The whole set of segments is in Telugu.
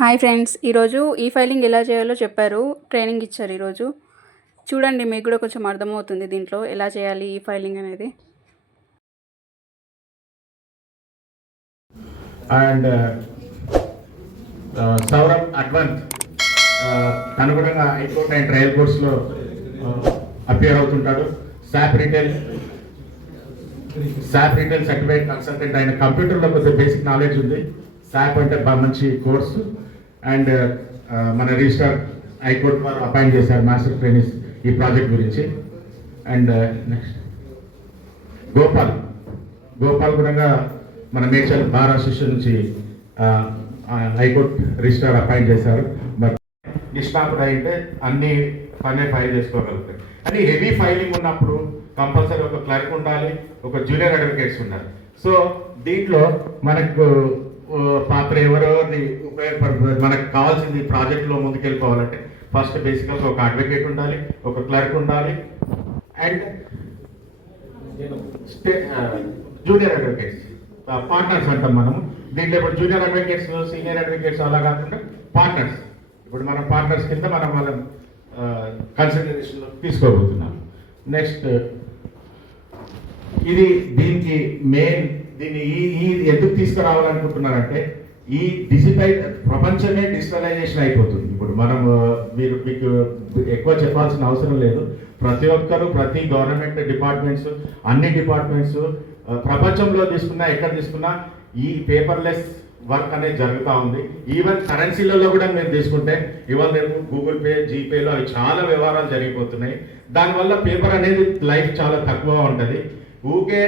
హాయ్ ఫ్రెండ్స్, ఈరోజు ఈ ఫైలింగ్ ఎలా చేయాలో చెప్పారు, ట్రైనింగ్ ఇచ్చారు ఈరోజు. చూడండి, మీకు కూడా కొంచెం అర్థమవుతుంది దీంట్లో ఎలా చేయాలి ఈ ఫైలింగ్ అనేది. అండ్ సౌరభ్ అడ్వాన్స్ తను కూడా హైకోర్ట్ అండ్ ట్రయల్ కోర్స్లో అపియర్ అవుతుంటాడు. SAP retail certified consultant. ఆయన కంప్యూటర్లో కొంచెం బేసిక్ నాలెడ్జ్ ఉంది. శాప్ అంటే మంచి కోర్సు. అండ్ మన రిజిస్టర్ హైకోర్టు వారు అపాయింట్ చేశారు మాస్టర్ ట్రైనింగ్స్ ఈ ప్రాజెక్ట్ గురించి. అండ్ నెక్స్ట్ గోపాల్ కూడా మన మేడ్చల్ బార్ అసోసియేషన్ నుంచి హైకోర్టు రిజిస్టర్ అపాయింట్ చేశారు. బట్ నిష్ణాతుడు అయితే అన్ని పనే ఫైల్ చేసుకోగలుగుతాయి. కానీ హెవీ ఫైలింగ్ ఉన్నప్పుడు కంపల్సరీ ఒక క్లర్క్ ఉండాలి, ఒక జూనియర్ అడ్వకేట్స్ ఉండాలి. సో దీంట్లో మనకు పాత్ర ఎవరెవరిని ఉపయోగపడుతుంది, మనకు కావాల్సింది ప్రాజెక్ట్లో ముందుకెళ్ళిపోవాలంటే ఫస్ట్ బేసికల్గా ఒక అడ్వకేట్ ఉండాలి, ఒక క్లర్క్ ఉండాలి, అండ్ జూనియర్ అడ్వకేట్స్ పార్ట్నర్స్ అంటాం మనము. దీంట్లో ఇప్పుడు జూనియర్ అడ్వకేట్స్, సీనియర్ అడ్వకేట్స్ అలా కాకుండా పార్ట్నర్స్. ఇప్పుడు మనం పార్ట్నర్స్ కింద మనం వాళ్ళ కన్సిడరేషన్లో తీసుకోబోతున్నాం. నెక్స్ట్ దీనికి మెయిన్ దీన్ని ఈ ఎందుకు తీసుకురావాలనుకుంటున్నారంటే ఈ ప్రపంచమే డిజిటలైజేషన్ అయిపోతుంది. ఇప్పుడు మనం మీకు ఎక్కువ చెప్పాల్సిన అవసరం లేదు. ప్రతి ఒక్కరు, ప్రతి గవర్నమెంట్ డిపార్ట్మెంట్స్, అన్ని డిపార్ట్మెంట్స్ ప్రపంచంలో తీసుకున్నా, ఎక్కడ తీసుకున్నా ఈ పేపర్లెస్ వర్క్ అనేది జరుగుతూ ఉంది. ఈవెన్ కరెన్సీలలో కూడా మీరు తీసుకుంటే ఇవాళ రేపు గూగుల్ పే, జీపేలో అవి చాలా వ్యవహారాలు జరిగిపోతున్నాయి. దానివల్ల పేపర్ అనేది లైఫ్ చాలా తక్కువగా ఉంటుంది. ఊకే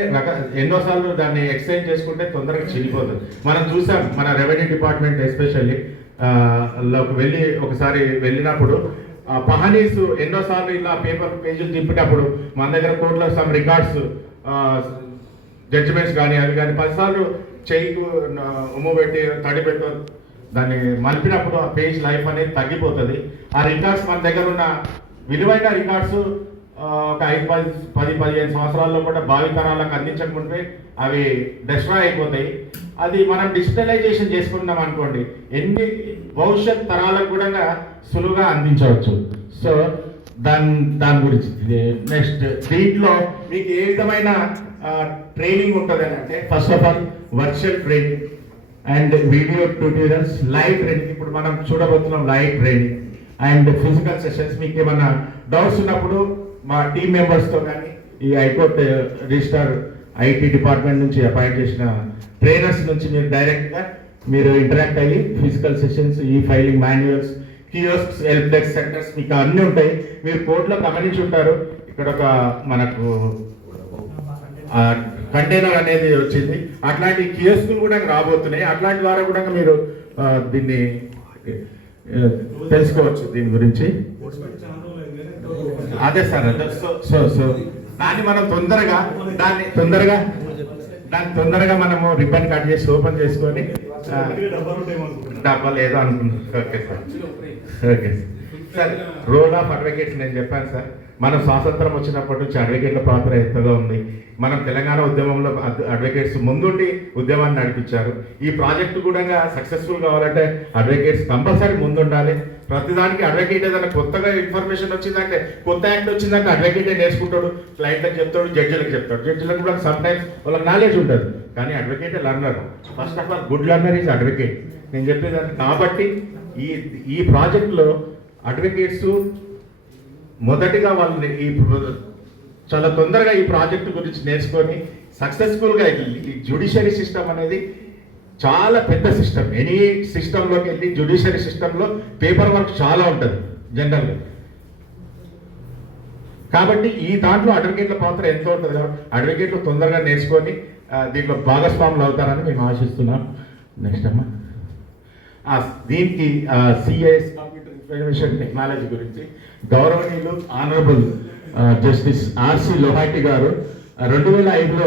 ఎన్నోసార్లు దాన్ని ఎక్స్చేంజ్ చేసుకుంటే తొందరగా చిరిగిపోతుంది. మనం చూసాం మన రెవెన్యూ డిపార్ట్మెంట్ ఎస్పెషల్లీ లోకి ఒకసారి వెళ్ళినప్పుడు పహనీస్ ఎన్నోసార్లు ఇలా పేపర్ పేజీలు తిప్పేటప్పుడు మన దగ్గర కోర్టులో సమ్ రికార్డ్స్, జడ్జిమెంట్స్ కానీ అవి కానీ 10 సార్లు చేయికు ఉమ్ము పెట్టి తడిపెట్టు దాన్ని మలిపినప్పుడు ఆ పేజ్ లైఫ్ అనేది తగ్గిపోతుంది. ఆ రికార్డ్స్ మన దగ్గర ఉన్న విలువైన రికార్డ్స్ ఒక 10-15 సంవత్సరాల్లో కూడా భావితరాలకు అందించకుంటే అవి డిస్ట్రాయ్ అయిపోతాయి. అది మనం డిజిటలైజేషన్ చేసుకున్నాం అనుకోండి, భవిష్యత్ తరాలకు కూడా సులువుగా అందించవచ్చు. సో దాని గురించి నెక్స్ట్ దీంట్లో మీకు ఏ విధమైన ట్రైనింగ్ ఉంటుంది అని అంటే first of all virtual training and video tutorials, live training. ఇప్పుడు మనం చూడబోతున్నాం live training and physical sessions. మీకు ఏమన్నా డౌట్స్ ఉన్నప్పుడు మా టీమ్ మెంబర్స్తో కానీ ఈ హైకోర్టు రిజిస్టర్ ఐటీ డిపార్ట్మెంట్ నుంచి అపాయింట్ చేసిన ట్రైనర్స్ నుంచి మీరు డైరెక్ట్గా ఇంటరాక్ట్ అయ్యి ఫిజికల్ సెషన్స్, ఈ filing manuals, kiosks, help desk centres మీకు అన్నీ ఉంటాయి. మీరు కోర్టులో గమనించి ఉంటారు, ఇక్కడ ఒక మనకు కంటైనర్ అనేది వచ్చింది. అట్లాంటి కియోస్కులు కూడా రాబోతున్నాయి. అట్లాంటి ద్వారా కూడా మీరు దీన్ని తెలుసుకోవచ్చు. దీని గురించి అదే సార్. సో దాన్ని మనం తొందరగా మనము రిబ్బన్ కట్ చేసి ఓపెన్ చేసుకొని డబ్బా లేదు అనుకుంటున్నాం. Okay sir, okay sir. Role of advocates నేను చెప్పాను సార్. మనం స్వాతంత్రం వచ్చినప్పటి నుంచి అడ్వకేట్ల పాత్ర ఎంతగా ఉంది. మనం తెలంగాణ ఉద్యమంలో అడ్వకేట్స్ ముందుండి ఉద్యమాన్ని నడిపించారు. ఈ ప్రాజెక్టు కూడా సక్సెస్ఫుల్ కావాలంటే అడ్వకేట్స్ కంపల్సరీ ముందుండాలి. ప్రతిదానికి అడ్వకేట్ ఏదైనా కొత్తగా ఇన్ఫర్మేషన్ వచ్చిందంటే, కొత్త యాక్ట్ వచ్చిందంటే అడ్వకేటే నేర్చుకుంటాడు. క్లయింట్లకు చెప్తాడు, జడ్జిలకు చెప్తాడు. జడ్జిలకు కూడా సమ్ టైమ్స్ వాళ్ళకి నాలెడ్జ్ ఉంటుంది. కానీ అడ్వకేటే learner. First of all good learner is advocate. నేను చెప్పేదాన్ని కాబట్టి ఈ ప్రాజెక్టులో అడ్వకేట్స్ మొదటిగా వాళ్ళని చాలా తొందరగా ఈ ప్రాజెక్టు గురించి నేర్చుకొని సక్సెస్ఫుల్గా ఈ జ్యుడిషియరీ సిస్టమ్ అనేది చాలా పెద్ద సిస్టమ్. ఎనీ సిస్టంలోకి వెళ్ళి జ్యుడిషియరీ సిస్టంలో పేపర్ వర్క్ చాలా ఉంటుంది జనరల్గా. కాబట్టి ఈ దాంట్లో అడ్వకేట్ల పాత్ర ఎంతో ఉంటుంది. అడ్వకేట్లు తొందరగా నేర్చుకొని దీంట్లో భాగస్వాములు అవుతారని మేము ఆశిస్తున్నాం. నెక్స్ట్ అమ్మా, దీనికి సిఐఎస్ కంప్యూటర్ ఇన్ఫర్మేషన్ టెక్నాలజీ గురించి గౌరవనీయులు ఆనరబుల్ జస్టిస్ ఆర్సి లోహాటి గారు 2005లో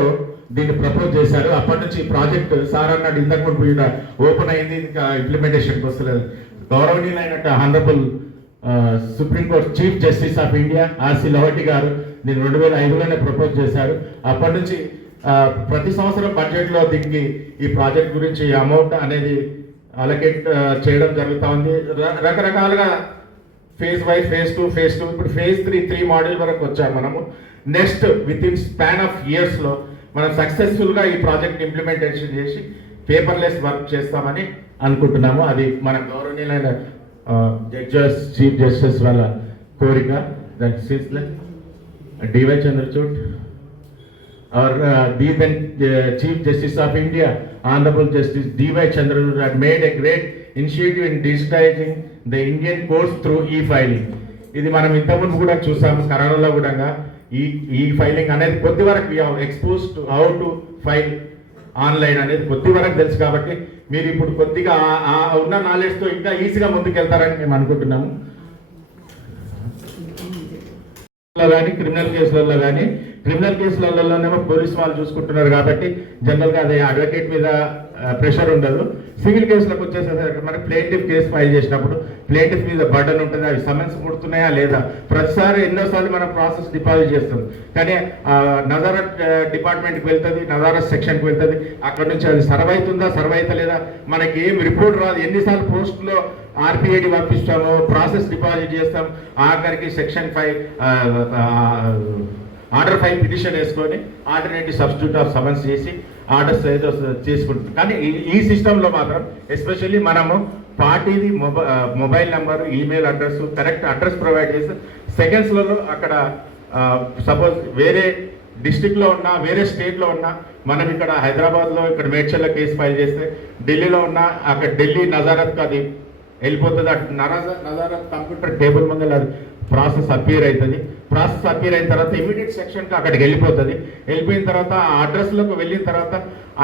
దీన్ని ప్రపోజ్ చేశారు. అప్పటి నుంచి ఈ ప్రాజెక్ట్ సార్ అన్నాడు ఇంతకు ముందు ఓపెన్ అయింది, ఇంకా ఇంప్లిమెంటేషన్కి వస్తలేదు. గౌరవనీయులైనట్టు honourable supreme court chief justice of India RC Lahoti గారు దీన్ని 2005లోనే ప్రపోజ్ చేశారు. అప్పటి నుంచి ప్రతి సంవత్సరం బడ్జెట్లో దీనికి ఈ ప్రాజెక్ట్ గురించి అమౌంట్ అనేది అలొకేట్ చేయడం జరుగుతూ ఉంది. రకరకాలుగా ఫేజ్ 1, ఫేజ్ 2, ఫేజ్ 2, ఇప్పుడు ఫేజ్ 3 మాడ్యూల్ వరకు వచ్చాము మనము. Next with in span of ఇయర్స్లో మనం సక్సెస్ఫుల్గా ఈ ప్రాజెక్ట్ ఇంప్లిమెంటేషన్ చేసి పేపర్లెస్ వర్క్ చేస్తామని అనుకుంటున్నాము. అది మన గౌరవనీయులైన జడ్జెస్, చీఫ్ జస్టిస్ వాళ్ళ కోరిక. That is DY Chandrachud or the then Chief Justice of India, Honorable Justice D.Y. Chandrachud had made a great initiative in digitizing the Indian courts through e-filing. ఇది మనం ఇంతకుముందు కూడా చూసాము కరోనాలో కూడా ఈ ఫైలింగ్ అనేది కొద్ది వరకు we have exposed how to file online అనేది కొద్ది వరకు తెలుసు. కాబట్టి మీరు ఇప్పుడు కొద్దిగా ఉన్న నాలెడ్జ్తో ఇంకా ఈజీగా ముందుకెళ్తారని మేము అనుకుంటున్నాము. కానీ క్రిమినల్ కేసులలోనేమో పోలీసు వాళ్ళు చూసుకుంటున్నారు కాబట్టి జనరల్గా అదే అడ్వకేట్ మీద ప్రెషర్ ఉండదు. సివిల్ కేసులకు వచ్చేసరికి మనకి ప్లేంటిఫ్ కేసు ఫైల్ చేసినప్పుడు ప్లేంటిఫ్ మీద బర్డన్ ఉంటుంది. అవి సమన్స్ పుడుతున్నాయా లేదా, ప్రతిసారి ఎన్నోసార్లు మనం ప్రాసెస్ డిపాజిట్ చేస్తాం. కానీ నజారత్ డిపార్ట్మెంట్కి వెళ్తుంది, నజారత్ సెక్షన్కి వెళ్తుంది. అక్కడ నుంచి అది సర్వ్ అవుతుందా, సర్వ్ అవుతలేదా, మనకి ఏం రిపోర్ట్ రాదు. ఎన్నిసార్లు పోస్టులో ఆర్పిఐడి పంపిస్తాము, ప్రాసెస్ డిపాజిట్ చేస్తాం, ఆఖరికి సెక్షన్ 5 ఆర్డర్ 5 పిటిషన్ వేసుకొని ఆల్టర్నేటివ్ సబ్స్టిట్యూట్ ఆఫ్ సమన్స్ చేసి ఆర్డర్స్ ఏదో చేసుకుంటుంది. కానీ ఈ సిస్టంలో మాత్రం ఎస్పెషల్లీ మనము పార్టీది mobile number, email address, correct address provide చేస్తే సెకండ్స్లలో అక్కడ సపోజ్ వేరే డిస్టిక్లో ఉన్నా, వేరే స్టేట్లో ఉన్నా, మనం ఇక్కడ హైదరాబాద్లో ఇక్కడ మేడ్చల్లో కేసు ఫైల్ చేస్తే ఢిల్లీలో ఉన్నా అక్కడ ఢిల్లీ నజారత్కి అది వెళ్ళిపోతుంది. అటు నజారత్ కంప్యూటర్ టేబుల్ ముందు అది ప్రాసెస్ అపీర్ అవుతుంది. ప్రాసెస్ అపీర్ అయిన తర్వాత ఇమీడియట్ సెక్షన్కి అక్కడికి వెళ్ళిపోతుంది. వెళ్ళిపోయిన తర్వాత ఆ అడ్రస్లోకి వెళ్ళిన తర్వాత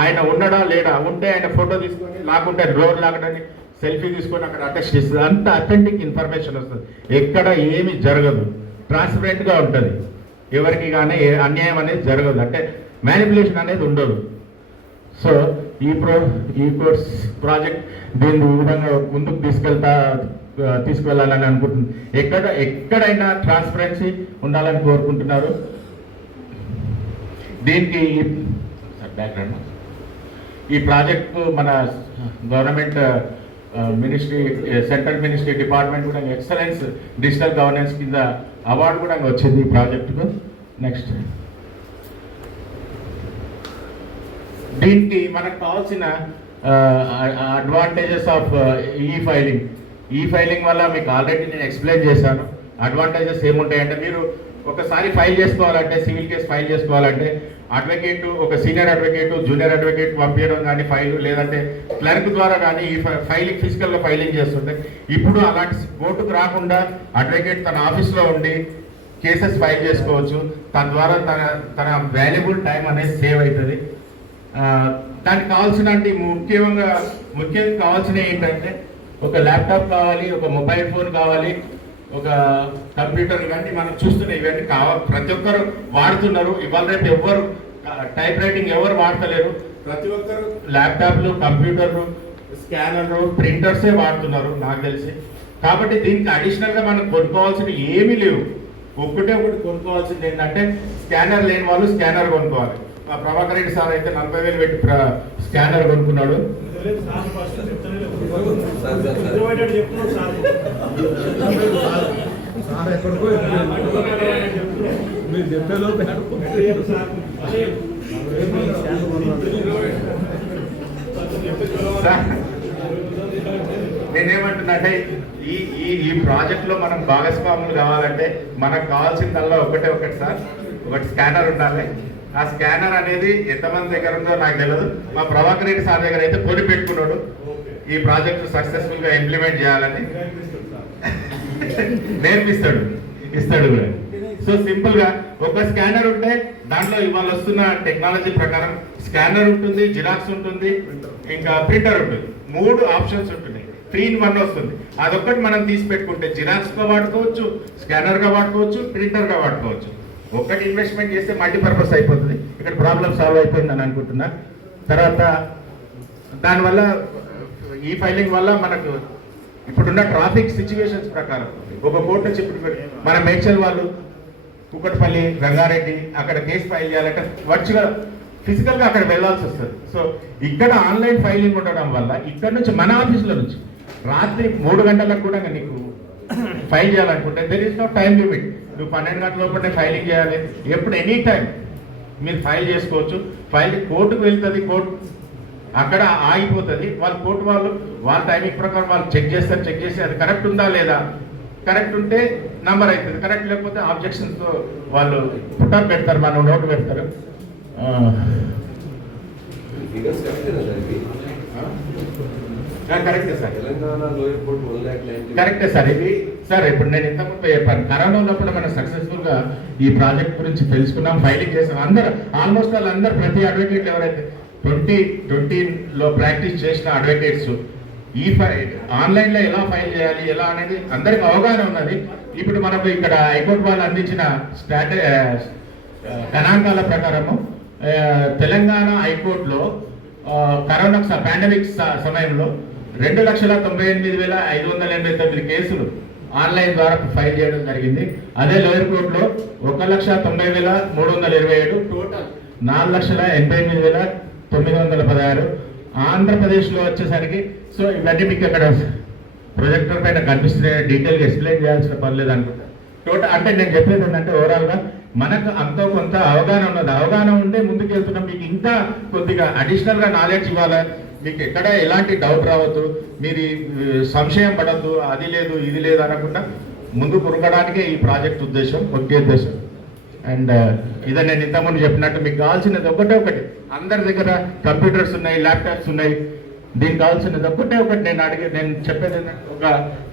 ఆయన ఉన్నాడా లేడా, ఉంటే ఆయన ఫోటో తీసుకొని, లాక్కుంటే డోర్ లాగడానికి సెల్ఫీ తీసుకొని అక్కడ అటెస్ట్ చేస్తుంది. అంత అథెంటిక్ ఇన్ఫర్మేషన్ వస్తుంది. ఎక్కడ ఏమి జరగదు, ట్రాన్స్పరెంట్గా ఉంటుంది. ఎవరికి కానీ అన్యాయం అనేది జరగదు, అంటే మ్యానిపులేషన్ అనేది ఉండదు. సో ఈ కోర్స్ ప్రాజెక్ట్ దీన్ని ఈ విధంగా ముందుకు తీసుకువెళ్ళాలని అనుకుంటున్నాను. ఎక్కడైనా ట్రాన్స్పరెన్సీ ఉండాలని కోరుకుంటున్నారు. దీనికి బ్యాక్గ్రౌండ్ ఈ ప్రాజెక్టు మన government ministry, central ministry department కూడా ఎక్సలెన్స్ డిజిటల్ గవర్నెన్స్ కింద అవార్డు కూడా వచ్చింది ఈ ప్రాజెక్టుకు. నెక్స్ట్ దీనికి మనకు కావాల్సిన అడ్వాంటేజెస్ ఆఫ్ ఈ ఫైలింగ్ వల్ల మీకు ఆల్రెడీ నేను ఎక్స్ప్లెయిన్ చేశాను. అడ్వాంటేజెస్ ఏముంటాయంటే, మీరు ఒకసారి ఫైల్ చేసుకోవాలంటే, సివిల్ కేసు ఫైల్ చేసుకోవాలంటే అడ్వకేటు, ఒక సీనియర్ అడ్వకేటు, జూనియర్ అడ్వకేట్ పంపించడం కానీ ఫైల్, లేదంటే క్లర్క్ ద్వారా కానీ ఈ ఫైలింగ్ ఫిజికల్గా ఫైలింగ్ చేస్తుంటే, ఇప్పుడు అలాంటి కోర్టుకు రాకుండా అడ్వకేట్ తన ఆఫీస్లో ఉండి కేసెస్ ఫైల్ చేసుకోవచ్చు. తద్వారా తన వాల్యుబుల్ టైం అనేది సేవ్ అవుతుంది. దానికి కావాల్సిన ముఖ్యంగా కావాల్సినవి ఏంటంటే, ఒక ల్యాప్టాప్ కావాలి, ఒక మొబైల్ ఫోన్ కావాలి, ఒక కంప్యూటర్. ఇవన్నీ మనం చూస్తున్నాం, ఇవన్నీ ప్రతి ఒక్కరు వాడుతున్నారు. ఇవాళ రేపు ఎవరు టైప్ రైటింగ్ ఎవరు వాడతలేరు. ప్రతి ఒక్కరు ల్యాప్టాప్లు, కంప్యూటర్లు, స్కానర్లు, ప్రింటర్సే వాడుతున్నారు నాకు తెలిసి. కాబట్టి దీనికి అడిషనల్గా మనం కొనుక్కోవాల్సినవి ఏమీ లేవు. ఒకటి కొనుక్కోవాల్సింది ఏంటంటే, స్కానర్ లేని వాళ్ళు స్కానర్ కొనుక్కోవాలి. మా ప్రభాకర్ రెడ్డి సార్ అయితే 40,000 పెట్టి స్కానర్ కొనుక్కున్నాడు. నేనేమంటున్నాంటే, ఈ ప్రాజెక్ట్లో మనం భాగస్వాములు కావాలంటే మనకు కావాల్సిందల్లా ఒకటి సార్, ఒకటి స్కానర్ ఉండాలి. ఆ స్కానర్ అనేది ఎంతమంది దగ్గర ఉందో నాకు తెలియదు. మా ప్రభాకర్ రెడ్డి సార్ దగ్గర అయితే కొని పెట్టుకున్నాడు ఈ ప్రాజెక్టు సక్సెస్ఫుల్గా ఇంప్లిమెంట్ చేయాలని. ఇస్తాడు కూడా. సో సింపుల్గా ఒక స్కానర్ ఉంటే దాంట్లో ఇవాళ వస్తున్న టెక్నాలజీ ప్రకారం స్కానర్ ఉంటుంది, జిరాక్స్ ఉంటుంది, ఇంకా ప్రింటర్ ఉంటుంది. 3 ఆప్షన్స్ ఉంటున్నాయి. 3 in 1 వస్తుంది. అదొక్కటి మనం తీసి పెట్టుకుంటే జిరాక్స్గా వాడుకోవచ్చు, స్కానర్గా వాడుకోవచ్చు, ప్రింటర్గా వాడుకోవచ్చు. ఒక్కటి ఇన్వెస్ట్మెంట్ చేస్తే మల్టీపర్పస్ అయిపోతుంది. ఇక్కడ ప్రాబ్లం సాల్వ్ అయిపోయిందని అనుకుంటున్నా. తర్వాత దానివల్ల ఈ ఫైలింగ్ వల్ల మనకు ఇప్పుడున్న ట్రాఫిక్ సిచ్యువేషన్స్ ప్రకారం ఒక కోర్టు నుంచి ఇప్పుడు మన మేడ్చల్ వాళ్ళు, కుకట్పల్లి, రంగారెడ్డి అక్కడ కేసు ఫైల్ చేయాలంటే వర్చువల్ ఫిజికల్గా అక్కడ వెళ్ళాల్సి వస్తుంది. సో ఇక్కడ ఆన్లైన్ ఫైలింగ్ ఉండడం వల్ల ఇక్కడ నుంచి మన ఆఫీస్లో నుంచి రాత్రి 3 గంటలకు కూడా నీకు ఫైల్ చేయాలనుకుంటే there is no time limit. నువ్వు 12 గంటల లోపలనే ఫైలింగ్ చేయాలి, ఎప్పుడు ఎనీ టైం మీరు ఫైల్ చేసుకోవచ్చు. ఫైల్ కోర్టుకు వెళ్తుంది, కోర్టు అక్కడ ఆగిపోతుంది. వాళ్ళు కోర్టు వాళ్ళ టైమింగ్ ప్రకారం వాళ్ళు చెక్ చేస్తారు. చెక్ చేసి అది కరెక్ట్ ఉందా లేదా, కరెక్ట్ ఉంటే నంబర్ అవుతుంది, కరెక్ట్ లేకపోతే ఆబ్జెక్షన్స్తో వాళ్ళు పుట్టారు పెడతారు, మన నోటు పెడతారు. కరెక్టే సార్, కరెక్టే సార్. ఇది సార్ ఇప్పుడు నేను ఇంతకుముందు చెప్పాను, కరోనా ఉన్నప్పుడు మనం సక్సెస్ఫుల్గా ఈ ప్రాజెక్ట్ గురించి తెలుసుకున్నాం, ఫైలింగ్ చేసాం. అందరూ ఆల్మోస్ట్ వాళ్ళందరూ ప్రతి అడ్వకేట్ ఎవరైతే 2020లో ప్రాక్టీస్ చేసిన అడ్వకేట్స్ ఈ ఆన్లైన్లో ఎలా ఫైల్ చేయాలి ఎలా అనేది అందరికి అవగాహన ఉన్నది. ఇప్పుడు మనకు ఇక్కడ హైకోర్టు వాళ్ళు అందించిన గణాంకాల ప్రకారము తెలంగాణ హైకోర్టులో కరోనా పాండమిక్ సమయంలో 2,98,589 కేసులు ఆన్లైన్ ద్వారా ఫైల్ చేయడం జరిగింది. అదే లోయర్ కోర్టులో 1,90,327, టోటల్ 4,88,916. ఆంధ్రప్రదేశ్లో వచ్చేసరికి సో ఇవన్నీ మీకు ఇక్కడ ప్రొజెక్టర్ పైన కనిపిస్తున్నాయి, డీటెయిల్గా ఎక్స్ప్లెయిన్ చేయాల్సిన పని లేదు అనుకుంటా. టోటల్ అంటే నేను చెప్పేది ఏంటంటే ఓవరాల్గా మనకు అంతో కొంత అవగాహన ఉన్నది. అవగాహన ఉండే ముందుకు వెళ్తున్నాం. మీకు ఇంకా కొద్దిగా అడిషనల్గా నాలెడ్జ్ ఇవ్వాలి. మీకు ఎక్కడ ఎలాంటి డౌట్ రావద్దు, మీరు సంశయం పడద్దు, అది లేదు ఇది లేదు అనకుండా ముందు కురకడానికే ఈ ప్రాజెక్ట్ ఉద్దేశం, ముఖ్య ఉద్దేశం. అండ్ ఇదే నేను ఇంతకుముందు చెప్పినట్టు మీకు కావాల్సినది ఒకటే ఒకటి. అందరి దగ్గర కంప్యూటర్స్ ఉన్నాయి, ల్యాప్టాప్స్ ఉన్నాయి. దీనికి కావాల్సినది ఒకటే ఒకటి. నేను చెప్పేది ఏంటంటే ఒక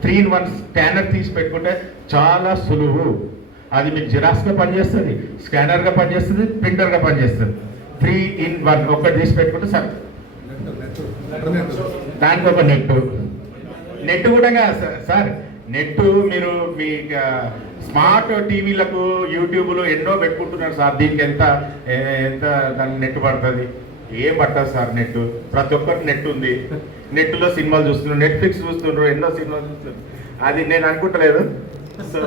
3-in-1 స్కానర్ తీసి పెట్టుకుంటే చాలా సులువు. అది మీకు జిరాక్స్గా పనిచేస్తుంది, స్కానర్గా పనిచేస్తుంది, ప్రింటర్గా పనిచేస్తుంది. 3-in-1 ఒకటి తీసి పెట్టుకుంటే సార్. దానికి ఒక నెట్ కూడా సార్, నెట్ మీరు మీ స్మార్ట్ టీవీలకు యూట్యూబ్లో ఎన్నో పెట్టుకుంటున్నారు సార్. దీనికి ఎంత దాని నెట్ పడుతుంది? ఏం పట్టదు సార్ నెట్. ప్రతి ఒక్కరికి నెట్ ఉంది. నెట్లో సినిమాలు చూస్తున్నారు, నెట్ఫ్లిక్స్ చూస్తున్నారు, ఎన్నో సినిమాలు చూస్తున్నారు. అది నేను అనుకుంటలేదు. So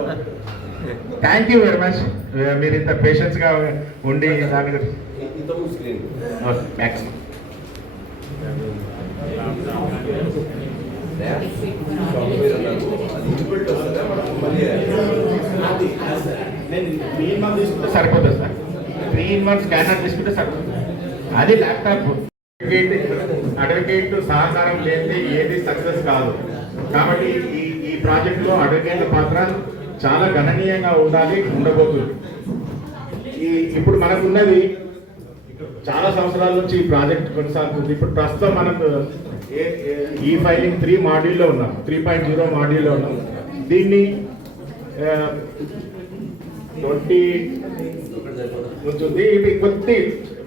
thank you very much, మీరు ఇంత పేషెన్స్గా ఉండి దాని గురించి. సరిపోతుంది సార్, 3-in-1 స్కానర్ తీసుకుంటే సరిపోతుంది. అది ల్యాప్టాప్. అడ్వకేట్ సహకారం లేనిది ఏది సక్సెస్ కాదు. కాబట్టి ఈ ప్రాజెక్టులో అడ్వకేట్ల పాత్ర చాలా గణనీయంగా ఉండబోతుంది. ఇప్పుడు మనకున్నది చాలా సంవత్సరాల నుంచి ఈ ప్రాజెక్ట్ కొనసాగుతుంది. ఇప్పుడు ప్రస్తుతం మనకు ఈ ఫైలింగ్ 3 మాడ్యూల్లో ఉన్నాం, 3.0 మాడ్యూల్లో ఉన్నాం. దీన్ని 20 ఉంటుంది. ఇది కొద్ది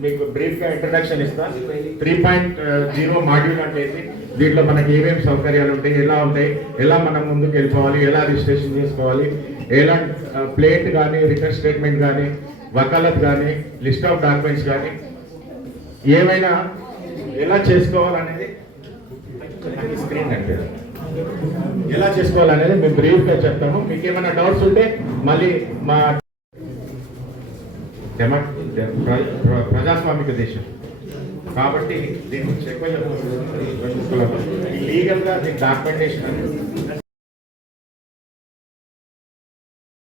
మీకు బ్రీఫ్గా ఇంట్రడక్షన్ ఇస్తాను. 3.0 మాడ్యూల్ అంటే దీంట్లో మనకి ఏమేమి సౌకర్యాలు ఉంటాయి, ఎలా ఉంటాయి, ఎలా మనం ముందుకు వెళ్ళిపోవాలి, ఎలా రిజిస్ట్రేషన్ చేసుకోవాలి, ఎలా ప్లేట్ కానీ, రిటర్న్ స్టేట్మెంట్ కానీ, వకాలత్ కానీ, లిస్ట్ ఆఫ్ డాక్యుమెంట్స్ కానీ ఏమైనా ఎలా చేసుకోవాలనేది స్క్రీన్ అంటే ఎలా చేసుకోవాలనేది మేము బ్రీఫ్గా చెప్తాము. మీకు ఏమైనా డౌట్స్ ఉంటే మళ్ళీ మా ప్రజాస్వామిక దేశం కాబట్టి దీని గురించి ఎక్కువ లీగల్గా దీని డాక్యుమెంటేషన్